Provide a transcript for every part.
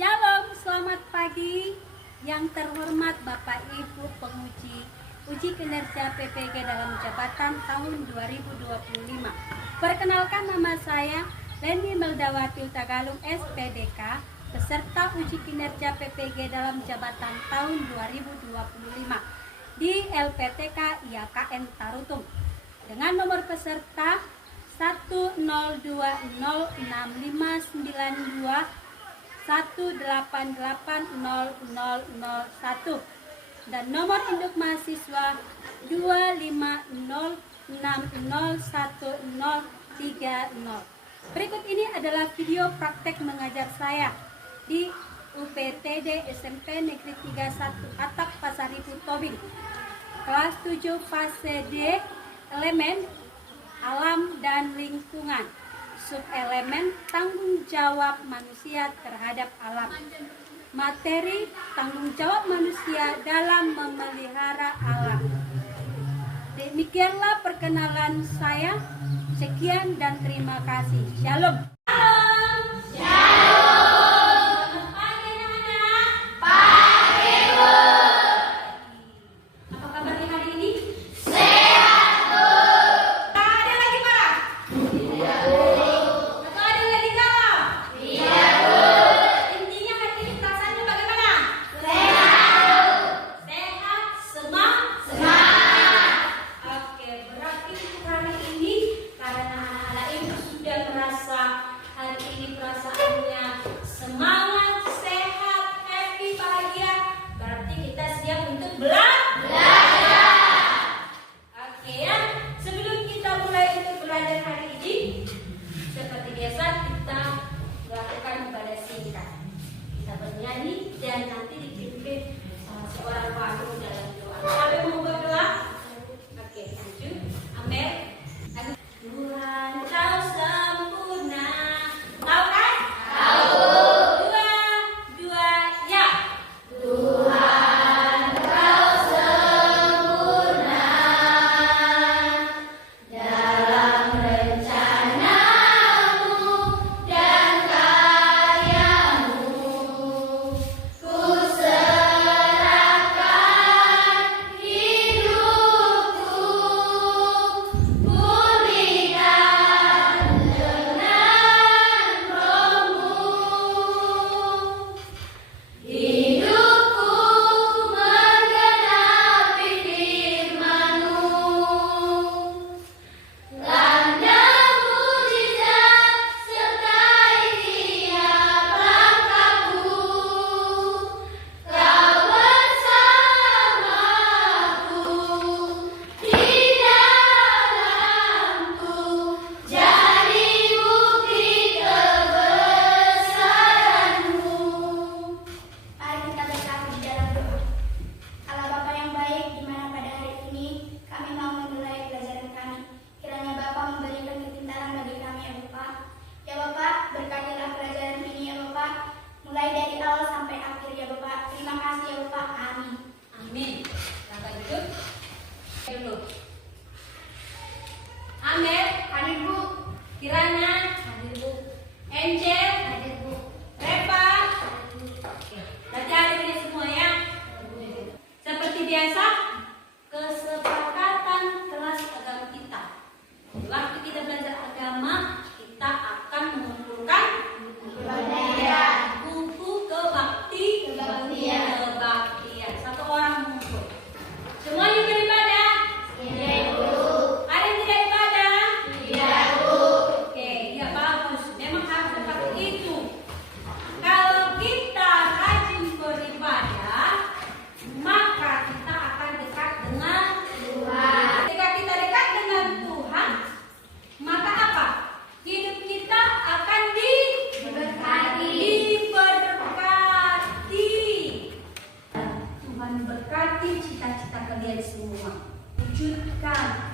Shalom, selamat pagi. Yang terhormat Bapak Ibu penguji uji kinerja PPG dalam jabatan tahun 2025. Perkenalkan, nama saya Leni Meldawati Utagalung SPDK, peserta uji kinerja PPG dalam jabatan tahun 2025 di LPTK IAKN Tarutung dengan nomor peserta 102065921880001 dan nomor induk mahasiswa 250601030. Berikut ini adalah video praktek mengajar saya di UPTD SMP Negeri 31 Atap Pasaribu Tobing, kelas 7 fase D, elemen alam dan lingkungan, subelemen tanggung jawab manusia terhadap alam. Materi tanggung jawab manusia dalam memelihara alam. Demikianlah perkenalan saya. Sekian dan terima kasih. Shalom. Amel, hadir Bu. Kirana, hadir Bu. Angel, hadir Bu. Reva, hadir Bu. Nanti hadir ini semua ya. Seperti biasa, kesepakatan kelas agama kita. Waktu kita belajar agama, kita akan mengumpulkan buku kebaktian. Satu orang mengumpul. Semuanya beribadah.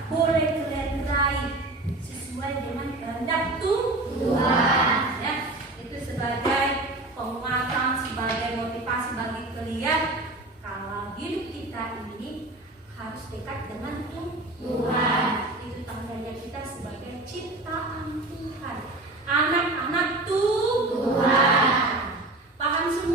Boleh kalian raih sesuai dengan kehendak Tuhan. Ya, itu sebagai penguatan, sebagai motivasi bagi kalian. Kalau hidup kita ini harus dekat dengan Tuhan. Itu tandanya kita sebagai ciptaan Tuhan, anak-anak Tuhan. Paham semua?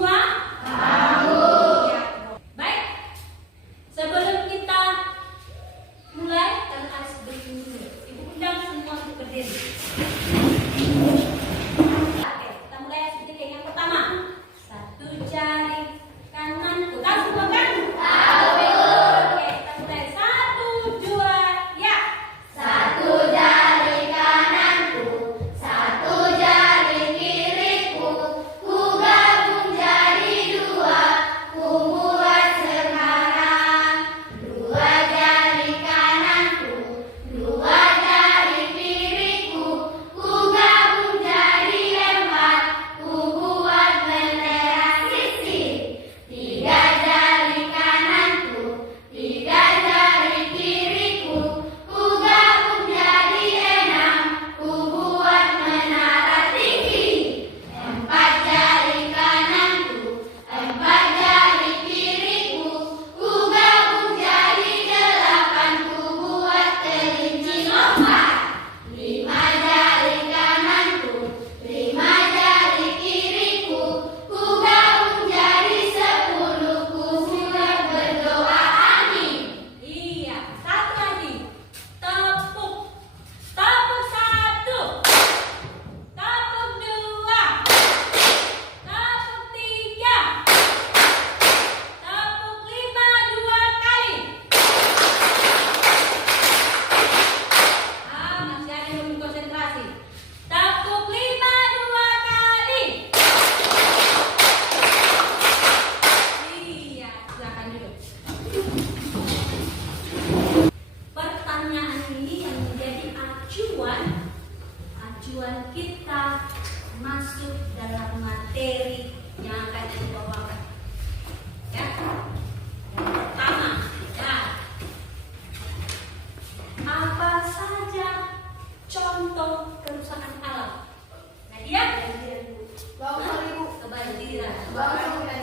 banjiran.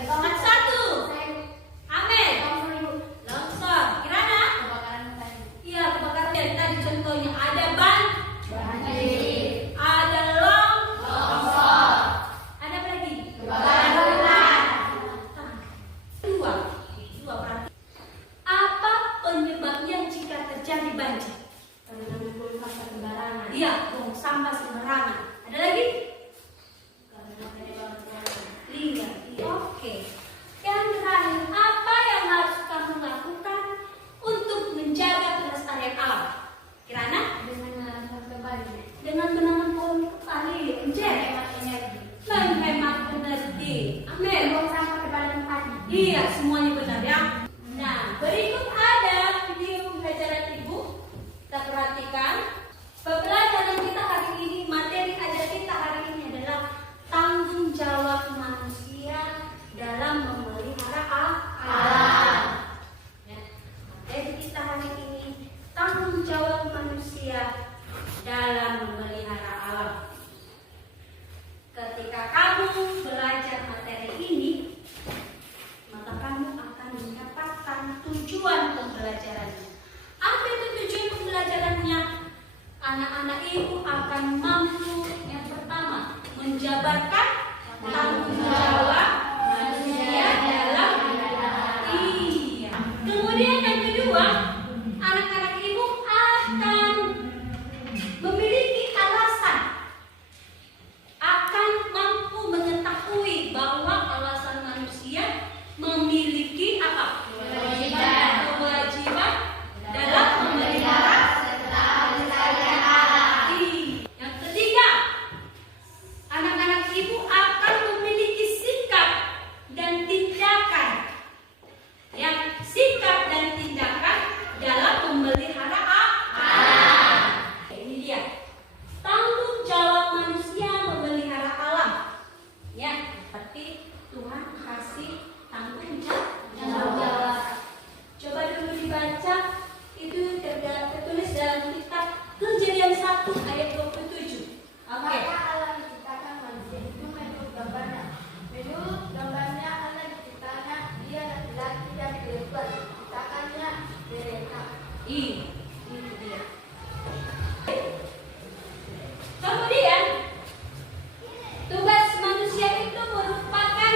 Nomor 1. Amin. Longsor. Kirana? Iya, kebakaran. Tadi contohnya ada banjir. Ada longsor. Ada apa lagi? Kebakaran. Dua berarti. Apa penyebabnya jika terjadi banjir? Karena membuang sampah sembarangan. Iya, buang sampah sembarangan. Ada lagi? Karena ada Iya. Oke. Yang terakhir, apa yang harus kamu lakukan untuk menjaga kelestarian alam? Kirana? dengan menanam kembali. Dengan menanam pohon kembali. Hemat energi. Menghemat energi. Amin. Buang sampah kepada tempatnya. Iya, semuanya benar ya. Nah, berikut ada video pembelajaran Ibu. Kita perhatikan. Pembelajaran kita hari ini, materi ajar kita hari ini adalah tanggung jawab manusia dalam memelihara alam. Ya, materi kita hari ini, tanggung jawab manusia dalam memelihara alam. Ketika kamu belajar materi ini, maka kamu akan mendapatkan tujuan pembelajarannya. Apa itu tujuan pembelajarannya? Anak-anak ibu akan mampu yang pertama menjabarkan tanggung jawab manusia dalam iya. Kemudian yang kedua, anak-anak ibu akan memiliki alasan, akan mampu mengetahui bahwa alasan manusia memiliki apa? Kewajiban dalam memelihara kelestarian alam. Yang ketiga, anak-anak ibu akan memiliki sikap dan tindakan. Yang sikap dan tindakan dalam memelihara alam. Ini dia. Tanggung jawab manusia memelihara alam. Ya, seperti Tuhan kasih tanggung jawab. Coba dulu dibaca, itu tertulis dalam kitab Kejadian 1 ayat 27. Oke. Maka Allah menciptakan manusia itu menurut gambarnya. Menurut gambarnya Allah menciptakannya, dia laki-laki dan perempuan. Diciptakannya mereka. Ini dia. Kemudian tugas manusia itu merupakan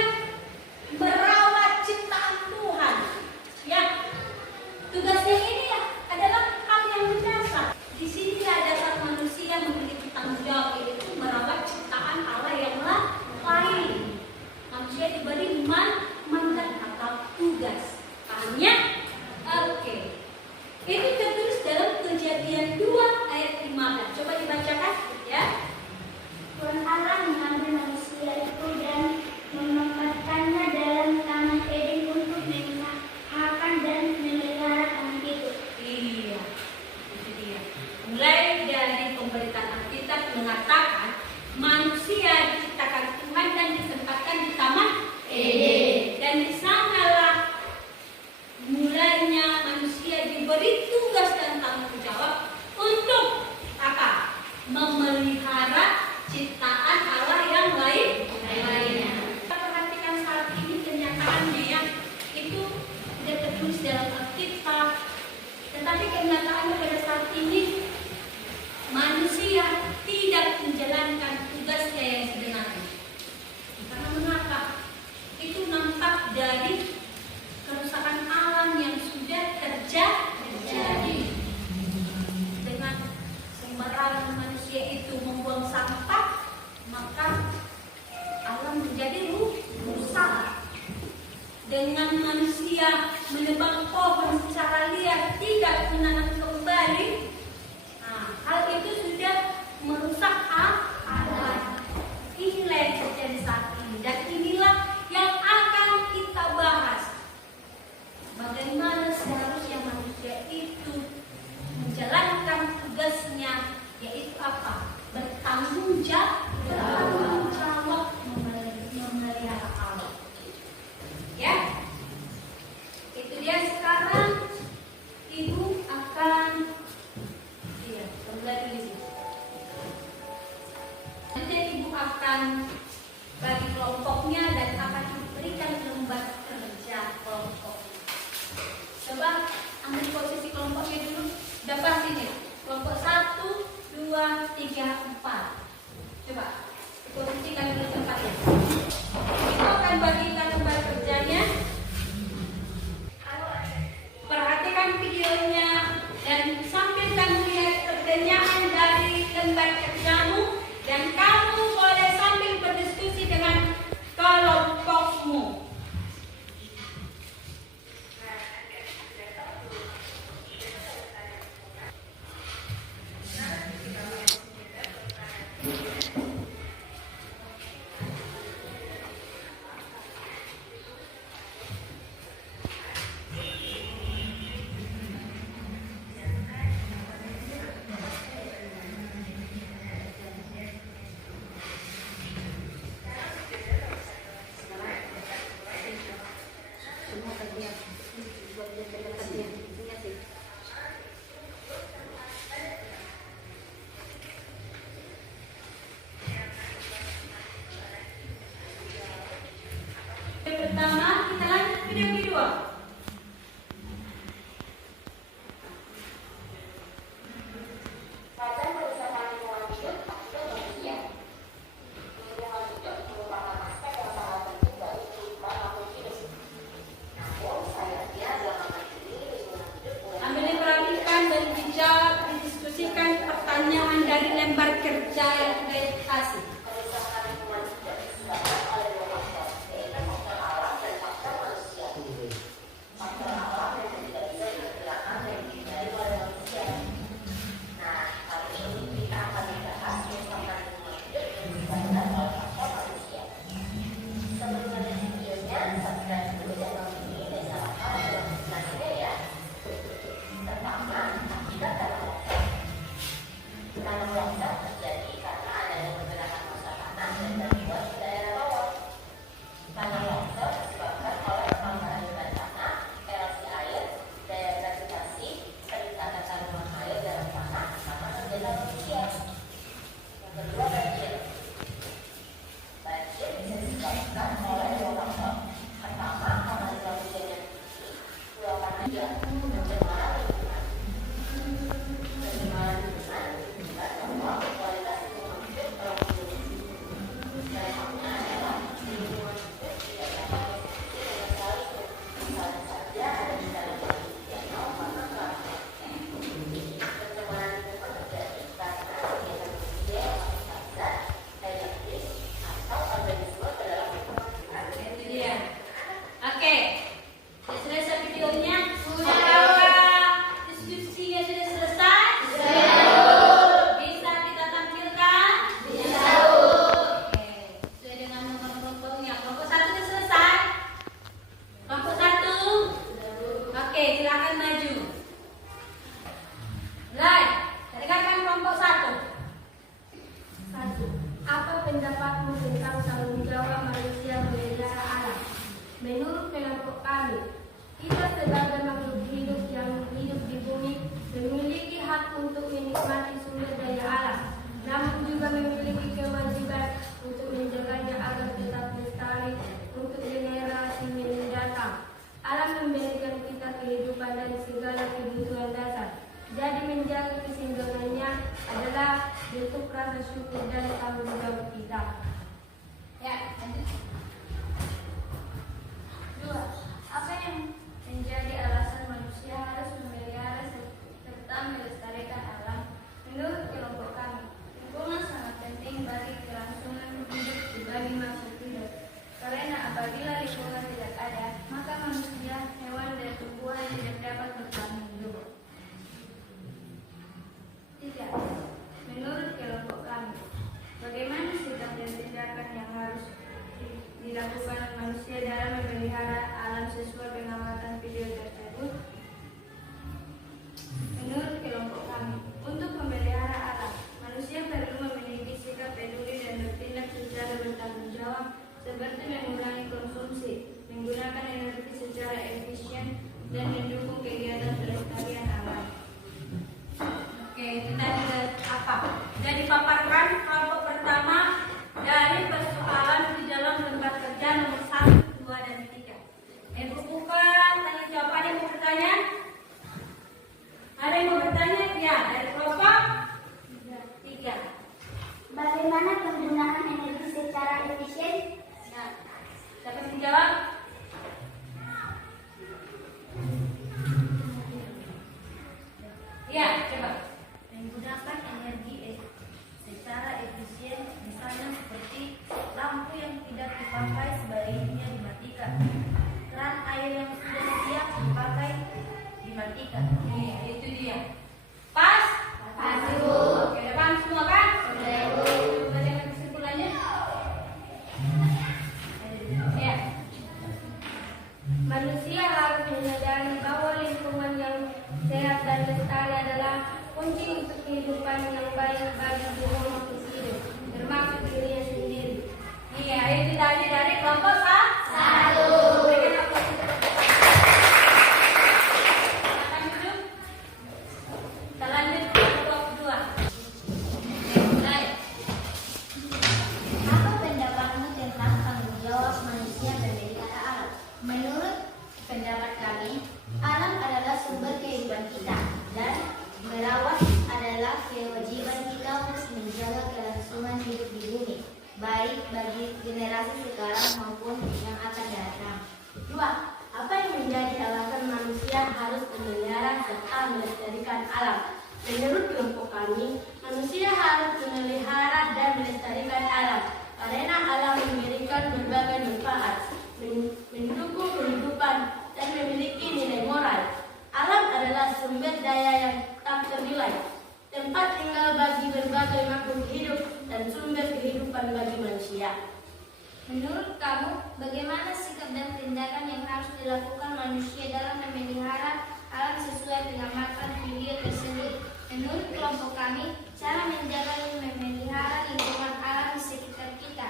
merawat ciptaan Tuhan. Ya, tugasnya ini adalah hal yang mendasar. Di sini dasar manusia memiliki tanggung jawab, yaitu merawat ciptaan Allah yang lain. Manusia diberi mandat atau tugas. Pahamnya? Oke. Ini tertulis dalam Kejadian 2 ayat 15. Coba dibacakan ya. Tuhan Allah mengambil manusia itu dan menempatkannya dalam taman Eden untuk mengusahakan dan memelihara taman itu. Iya, itu dia. Mulai dari pemberitaan Alkitab mengatakan manusia diciptakan Tuhan dan ditempatkan di taman Eden. Dan di sanalah mulainya manusia diberi tugas dan tanggung jawab untuk apa? Memelihara ciptaan Allah yang lainnya. Kita perhatikan saat ini kenyataannya ya, itu tidak tertulis dalam Alkitab, tetapi kenyataannya pada saat ini manusia tidak menjalankan tugasnya yang sebenarnya. Karena mengapa? Itu nampak dari kerusakan alam yang sudah terjadi. Dengan sembarangan manusia itu membuang sampah, maka alam menjadi rusak. Dengan manusia menebang pohon secara liar, tidak menanam kembali, hal itu sudah merusak alam. Inilah yang terjadi saat ini, dan inilah yang akan kita bahas. Bagaimana seharusnya manusia itu menjalankan tugasnya, yaitu apa? Bertanggung jawab memelihara alam. Ya, itu dia. Sekarang Ibu akan kedua. Pada kerusakan lingkungan hidup akibat manusia. Lingkungan hidup merupakan aspek yang sangat penting bagi kehidupan makhluk hidup. Namun, sayangnya belakangan ini lingkungan hidup Ambil diperhatikan dan dijawab, didiskusikan pertanyaan dari lembar kerja yang sudah dikasih. kerusakan lingkungan hidup disebabkan oleh dua faktor, yaitu faktor alam dan faktor manusia. Faktor alam yang tidak bisa diperkirakan dan dihindari oleh manusia. Nah, kali ini kita akan membahas kerusakan lingkungan hidup yang disebabkan oleh faktor manusia. Sebelum lanjut videonya, subscribe dulu channel ini dan nyalakan lonceng notifikasinya ya. Pertama, akibat tanah longsor. Tanah longsor terjadi karena adanya pergerakan massa tanah dan terbuat di daerah bawah. Tanah longsor disebabkan oleh pembakaran beban tanah, erosi air, daya gravitasi, peningkatan kandungan air dalam tanah, sama kegiatan manusia. Yang kedua, banjir. Banjir bisa disebabkan oleh dua faktor. Pertama, karena curah hujan yang tinggi. Dua, karena pencemaran lingkungan. Pencemaran lingkungan menyebabkan bahwa kualitas lingkungan hidup orang hidup. Dampaknya adalah lingkungan hidup tidak dapat berfungsi dengan baik. Misalnya saja ada di dalam danau karena keramaian. Pencemaran lingkungan terjadi karena kegiatan manusia yang memasukkan zat, elektronik, atau organisme ke dalam lingkungan. Itu dia. Oke. Sudah selesai videonya? Apakah diskusinya sudah selesai? Bisa kita tampilkan? Oke. Sesuai dengan nomor kelompoknya. Kelompok 1 sudah selesai? Kelompok 1? Oke, silakan maju. Mulai. Dengarkan kelompok 1. 1. Apa pendapatmu tentang tanggung jawab manusia memelihara alam? Menurut kelompok kami, kita sebagai makhluk hidup yang hidup di bumi memiliki hak untuk menikmati sumber daya alam, namun juga memiliki kewajiban untuk menjaganya agar tetap lestari untuk generasi mendatang. Alam memberikan kita kehidupan dan segala kebutuhan dasar. Jadi menjaga keseimbangannya adalah bentuk rasa syukur dan tanggung jawab kita. Ya, lanjut. 2. Apa yang menjadi alasan manusia harus memelihara serta melestarikan alam? Menurut kelompok kami, lingkungan sangat penting bagi kelangsungan hidup bagi makhluk hidup. Karena apabila lingkungan tidak ada, maka manusia, hewan, dan tumbuhan tidak dapat bertahan hidup. 3. Menurut kelompok kami, bagaimana sikap dan tindakan yang harus dilakukan manusia dalam memelihara alam sesuai pengamatan video tersebut? Menurut kelompok kami, untuk memelihara alam, manusia perlu memiliki sikap peduli dan bertindak secara bertanggung jawab, seperti mengurangi konsumsi, menggunakan energi secara efisien, dan mendukung kegiatan pelestarian alam. Oke, kita sudah dipaparkan kelompok pertama dari persoalan di dalam lembar kerja nomor 1, 2, dan 3. Ibu buka tanya jawabannya, mau bertanya? Ada yang mau bertanya? Ya, dari kelompok 3. Bagaimana penggunaan energi secara efisien? Ya, dapat menjawab? Ya, coba. Menggunakan energi secara efisien, misalnya seperti lampu yang tidak dipakai sebaiknya dimatikan, keran air yang sudah siap dipakai dimatikan. Iya, itu dia. Pas? Oke, depan semua kan? Bagaimana kesimpulannya? Ya. Manusia harus menyadari bahwa lingkungan yang sehat dan lestari adalah kunci untuk kehidupan yang baik bagi semua makhluk hidup, termasuk dirinya sendiri. Iya, itu tadi dari kelompok 1. Silakan duduk. Kita lanjut ke kelompok 2. Mulai. Apa pendapatmu tentang tanggung jawab manusia memelihara alam? Menurut pendapat kamu, bagaimana sikap dan tindakan yang harus dilakukan manusia dalam memelihara alam sesuai pengamatan video tersebut? Menurut kelompok kami, cara menjaga dan memelihara lingkungan alam di sekitar kita: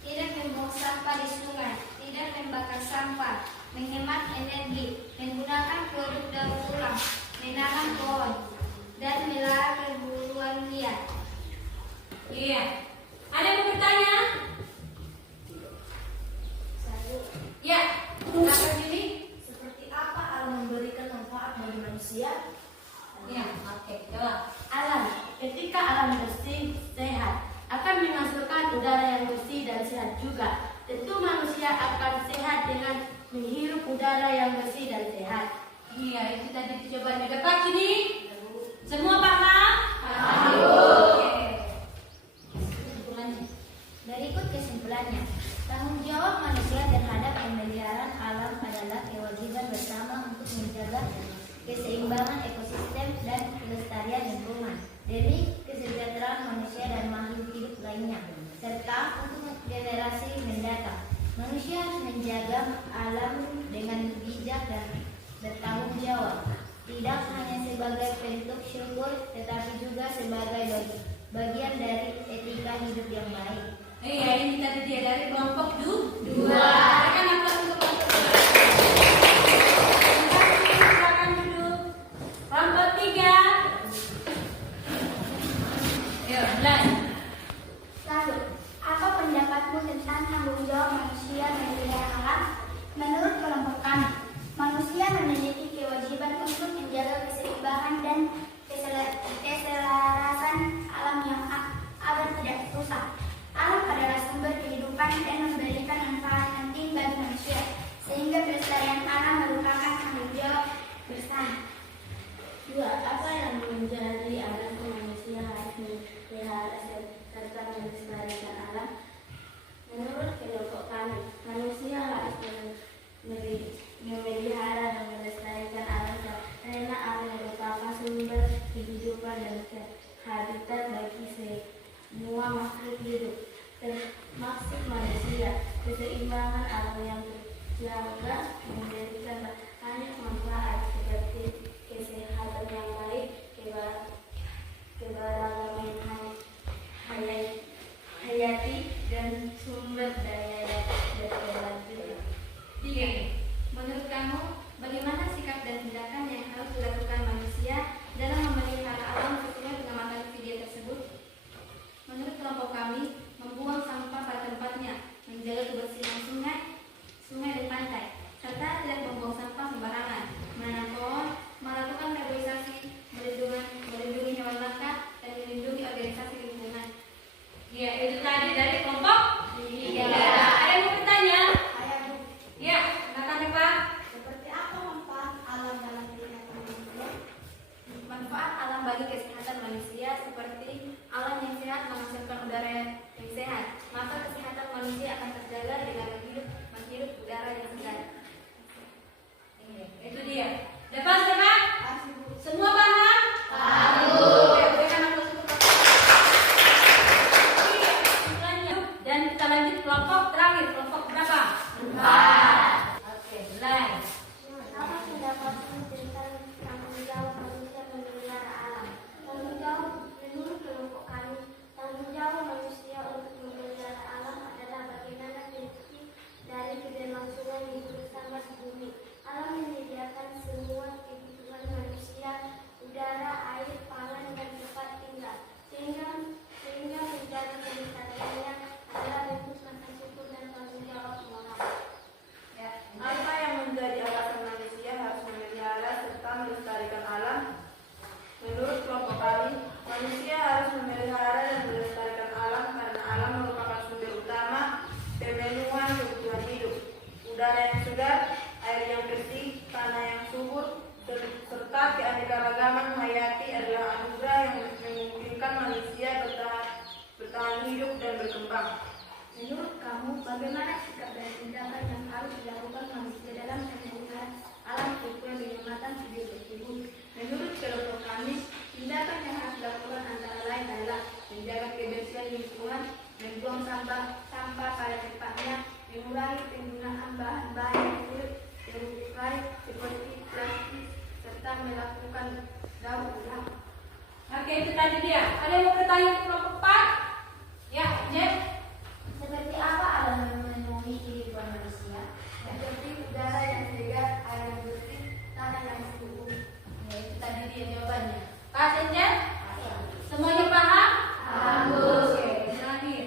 tidak membuang sampah di sungai, tidak membakar sampah, menghemat energi, menggunakan produk daur ulang, menanam pohon, dan melarang perburuan liar. Iya. Ada yang mau bertanya? Ya. Apa ini? Seperti apa alam memberikan manfaat bagi manusia? Ya. Oke. Coba. Alam, ketika alam bersih, sehat, akan menghasilkan udara yang bersih dan sehat juga. Tentu manusia akan sehat dengan menghirup udara yang bersih dan sehat. Iya, itu tadi jawabannya. Dapat sini? Semua paham? Paham. Oke. Berikut kesimpulannya. Tanggung jawab manusia terhadap pemeliharaan alam adalah kewajiban bersama untuk menjaga keseimbangan ekosistem dan kelestarian lingkungan demi kesejahteraan manusia dan makhluk hidup lainnya, serta untuk generasi mendatang. Manusia harus menjaga alam dengan bijak dan bertanggung jawab, tidak hanya sebagai bentuk syukur, tetapi juga sebagai bagian dari etika hidup yang baik. Iya, ini tadi dia dari kelompok dua. Silakan apa untuk kelompok dua? Silakan duduk. Kelompok 3. Ayo, mulai. Lalu, apa pendapatmu tentang tanggung jawab manusia memelihara alam? Menurut kelompok kami, manusia memiliki kewajiban untuk menjaga keseimbangan dan keselarasan alam yang agar tidak rusak. Alam adalah sumber kehidupan dan memberikan manfaat penting bagi manusia, sehingga pelestarian alam merupakan tanggung jawab bersama. 2. Apa yang menjadi alasan manusia harus memelihara serta melestarikan alam? Menurut kelompok kami, manusia harus memelihara dan melestarikan alam karena alam merupakan sumber kehidupan dan habitat bagi semua makhluk hidup, termasuk manusia. Keseimbangan alam yang terjaga memberikan banyak manfaat seperti kesehatan yang baik, keberagaman hayati, dan sumber daya berkelanjutan. 3. Menurut kamu, bagaimana sikap dan tindakan yang harus dilakukan manusia dalam memelihara alam sesuai pengamatan video tersebut? Menurut kelompok kami, membuang sampah pada tempatnya, menjaga kebersihan sungai dan pantai, serta tidak membuang sampah sembarangan, menanam pohon, melakukan reboisasi, melindungi hewan langka, dan melindungi organisasi lingkungan. Iya, itu tadi dari kelompok 3. Ada yang mau bertanya? Ya, silakan Pak. Seperti apa manfaat alam dalam kesehatan manusia? Manfaat alam bagi kesehatan manusia seperti alam yang sehat menghasilkan udara yang sehat, maka kesehatan manusia akan terjaga dengan menghirup udara yang segar. Itu dia. Dapat siapa? Semua paham? Paham. Oke, berikan aplaus untuk Pak. Iya, lanjut. Dan kita lanjut kelompok terakhir. Kelompok berapa? 4. Oke, mulai. Apa pendapatmu tentang tanggung jawab manusia memelihara alam? Tanggung jawab menurut kelompok kami, tanggung jawab manusia untuk memelihara alam adalah bagaimana prinsip dari keberlangsungan hidup bersama di bumi. Alam menyediakan semua kebutuhan manusia, udara, air, pangan, dan tempat tinggal, sehingga menjaga kelestariannya adalah bentuk rasa syukur dan tanggung jawab moral. Apa yang menjadi alasan manusia harus memelihara serta melestarikan alam? Menurut kelompok kami, manusia harus memelihara dan melestarikan alam karena alam merupakan sumber utama pemenuhan kebutuhan hidup. Udara yang segar, air yang bersih, tanah yang subur, serta keanekaragaman hayati adalah anugerah yang memungkinkan manusia bertahan hidup dan berkembang. Menurut kamu, bagaimana sikap dan tindakan yang harus dilakukan manusia dalam memelihara alam sesuai pengamatan video tersebut? Menurut kelompok kami, tindakan yang harus dilakukan antara lain adalah menjaga kebersihan lingkungan, membuang sampah pada tempatnya, mengurangi mengurangi penggunaan bahan-bahan yang sulit terurai seperti plastik serta melakukan daur ulang. Oke, itu tadi dia. Ada yang mau bertanya untuk kelompok 4? Ya, Jen. Seperti apa alam yang memenuhi kehidupan manusia? Seperti udara yang segar, air yang bersih, tanah yang subur. Ya, itu tadi dia jawabannya. Pak Jen? Semuanya paham? Oke, terakhir.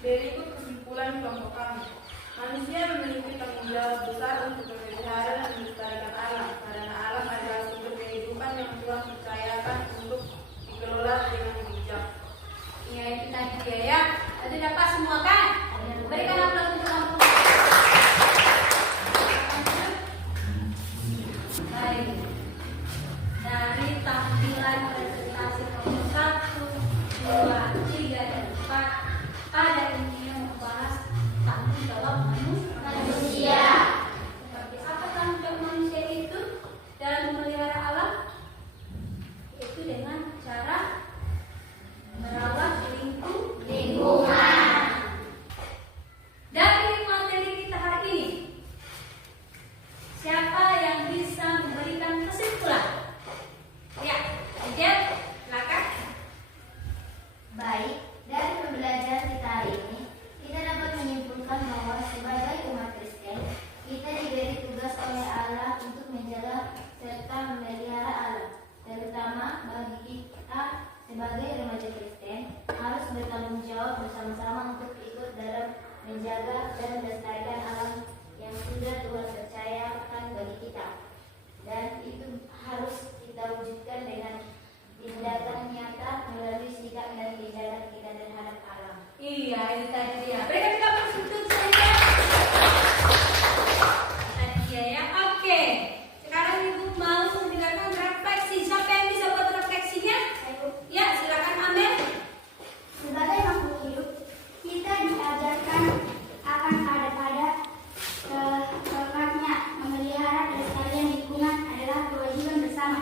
Berikut kesimpulan kelompok kami. Manusia memiliki tanggung jawab besar untuk memelihara dan melestarikan alam, karena alam adalah sumber kehidupan yang Tuhan percayakan untuk dikelola dengan bijak. Ya, itu tadi dia ya. Tadi dapat semua kan? Berikan aplaus untuk kelompok. Baik. Dari tampilan presentasi kelompok 1, 2, 3, dan 4 pada intinya membahas tanggung jawab manusia. Seperti apa tanggung jawab manusia itu dalam memelihara alam? Itu dengan cara merawat lingkungan. Dari materi kita hari ini, siapa yang bisa memberikan kesimpulan? Ya, Jen, silakan. Baik, dari pembelajaran kita hari ini, kita dapat menyimpulkan bahwa sebagai umat Kristen, kita diberi tugas oleh Allah untuk menjaga serta memelihara alam. Terutama bagi kita sebagai remaja Kristen, harus bertanggung jawab bersama-sama untuk ikut dalam menjaga dan melestarikan alam yang sudah Tuhan percayakan bagi kita. Dan itu harus kita wujudkan dengan tindakan nyata melalui sikap dan tindakan kita terhadap alam. Iya, itu tadi dia. Berikan kita untuk saya. Tadi dia ya. Oke. Sekarang Ibu mau mendengarkan refleksi. Siapa yang bisa buat refleksinya? Ya, silakan Amel. Sebagai makhluk hidup, kita diajarkan akan pada haknya memelihara kelestarian lingkungan adalah kewajiban bersama.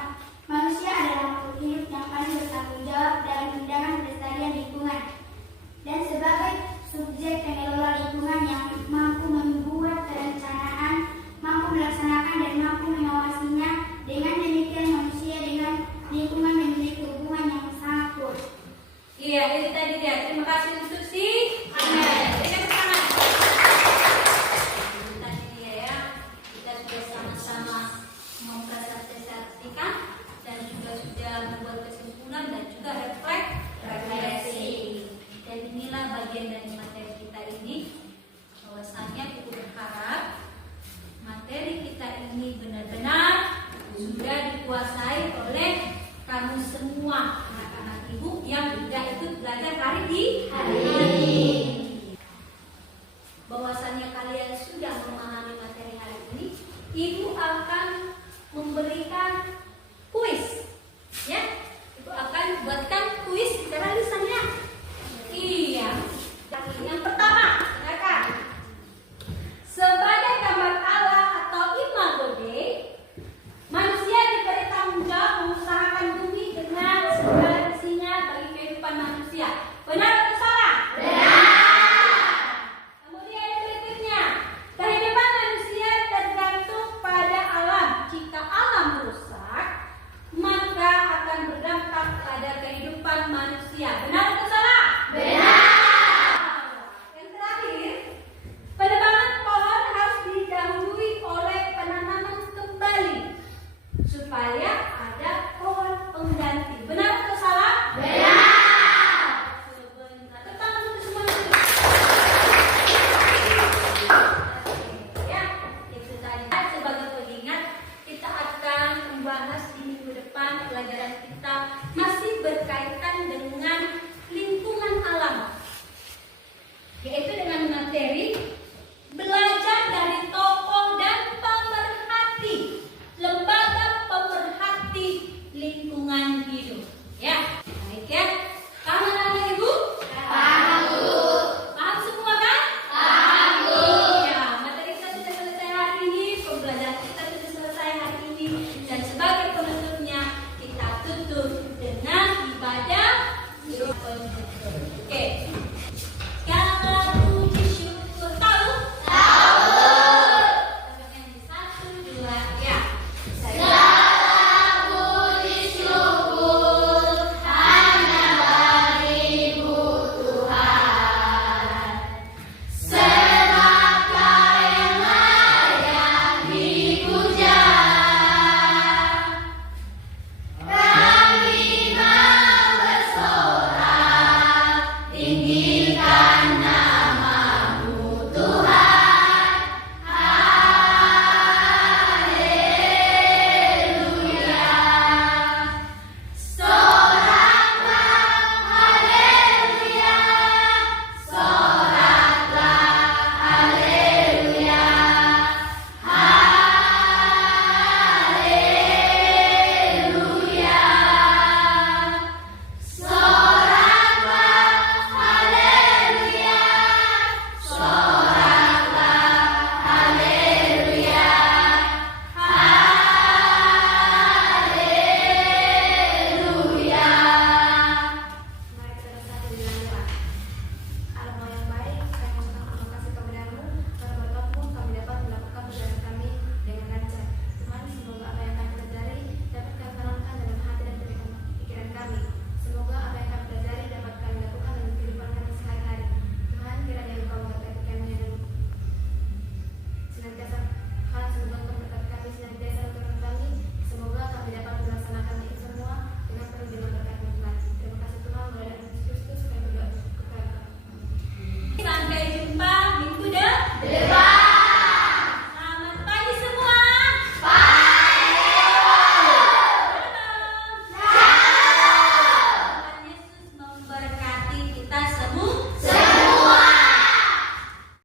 Manusia adalah makhluk hidup yang paling bertanggung jawab dalam tindakan pelestarian lingkungan. Dan sebagai subjek pengelola lingkungan yang mampu membuat perencanaan, mampu melaksanakan dan mampu mengawasinya, dengan demikian manusia dengan lingkungan memiliki hubungan yang sangat kuat. Iya, itu tadi dia. Terima kasih untuk si Amel. Berikan tangan. Itu tadi dia ya. Kita sudah sama-sama mempresentasikan dan juga sudah membuat kesimpulan dan juga refleksi. Dan inilah bagian dari materi kita ini. Bahwasanya Ibu berharap materi kita ini benar-benar sudah dikuasai oleh kamu semua anak-anak Ibu yang sudah ikut belajar hari ini. Bahwasanya kalian sudah memahami materi hari ini, Ibu akan memberikan